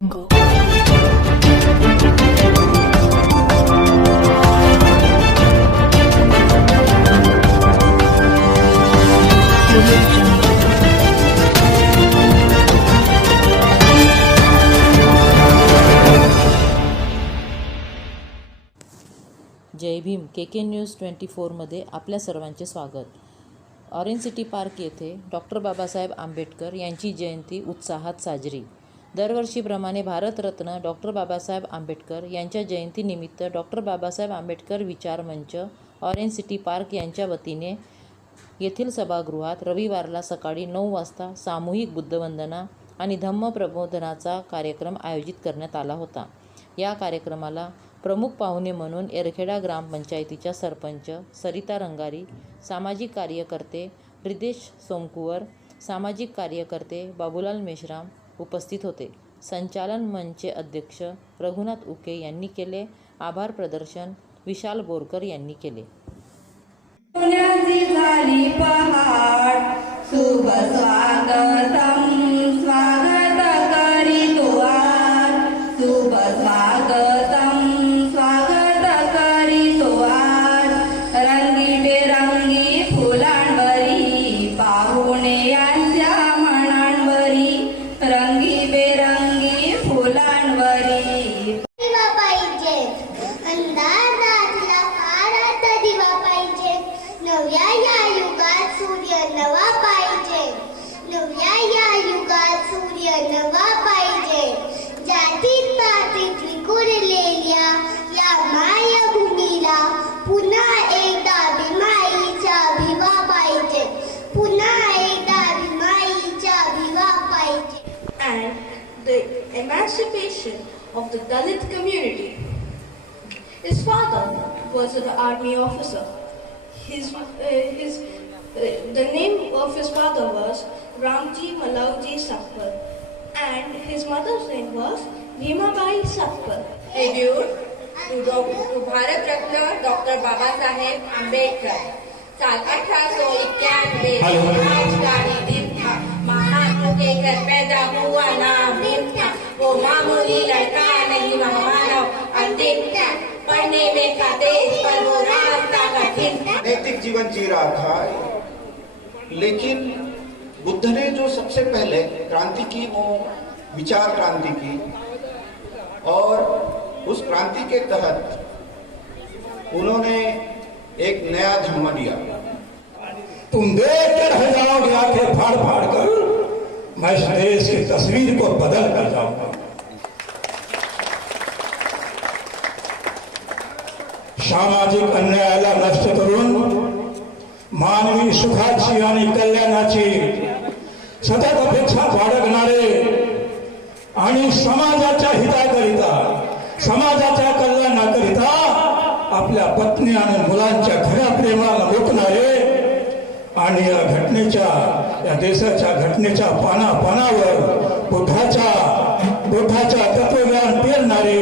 Go. जय भीम. के news 24मध्ये आपल्या सर्वांचे स्वागत. ऑरेंज सिटी पार्क येथे डॉक्टर बाबासाहेब आंबेडकर यांची जयंती उत्साहात साजरी. दरवर्षीप्रमाणे भारतरत्न डॉक्टर बाबासाहेब आंबेडकर यांच्या जयंतीनिमित्त डॉक्टर बाबासाहेब आंबेडकर विचार मंच ऑरेंज सिटी पार्क यांच्या वतीने येथील सभागृहात रविवारला सकाळी 9 वाजता सामूहिक बुद्धवंदना आणि धम्म प्रबोधनाचा कार्यक्रम आयोजित करण्यात आला होता. या कार्यक्रमाला प्रमुख पाहुणे म्हणून एरखेडा ग्रामपंचायतीच्या सरपंच सरिता रंगारी, सामाजिक कार्यकर्ते रिदेश सोमकुवर, सामाजिक कार्यकर्ते बाबूलाल मेश्राम उपस्थित होते. संचालन मंचचे अध्यक्ष रघुनाथ उके यांनी केले. आभार प्रदर्शन विशाल बोरकर यांनी केले. झाली पहाड शुभ स्वागतम स्वागत करीतो आज शुभ स्वागतम स्वागत करीतो आज रंगीबेरंगी फुलांवरी पाहुणे यांच्या मनांवरी रंगीबेरंगी फुलांवरी दिवा पाहिजे अंधारातला फारात दिवा पाहिजे नव्या या युगात सूर्य नवा पाहिजे नव्या या युगात सूर्य नवा पाहिजे जातीत पातीत विखुरलेल्या या मायभूमीला पुन्हा एकदा भीमाईचा भिवा पाहिजे पुन्हा एकदा भीमाईचा भिवा पाहिजे. And the emancipation of the Dalit community. His father was an army officer. The name of his father was Ramji Malauji Sakpar, and his mother's name was Bhimabai Sakpar. Tribute to Bharat Ratna doctor Babasaheb Ambedkar. साल 1891 में आज का ही दिन था. महात्मा के घर पैदा हुआ नाम भीम था. वो मामूली लड़का नहीं महामानव अंतिम था. पढ़ने में था तेज पर वो रास्ता कठिन था. नैतिक जीवन जी रहा था, लेकिन बुद्ध ने जो सबसे पहले क्रांति की वो विचार क्रांति की, और उस क्रांति के तहत उन्होंने एक नया धर्म दिया. तुम देख कर रह जाओगे आंखें फाड़ फाड़ कर, मैं इस देश की तस्वीर को बदल कर जाऊंगा. सामाजिक अन्यायाला नष्ट करून मानवी सुखाची आणि कल्याणाची सतत अपेक्षा बाळगणारे आणि समाजाच्या हिताकरिता समाजाच्या कल्याणाकरिता आपल्या पत्नी आणि मुलांच्या खऱ्या प्रेमाला मुकणारे आणि या देशाच्या घटनेच्या पानावर बुद्धाच्या तत्वज्ञान पेरणारे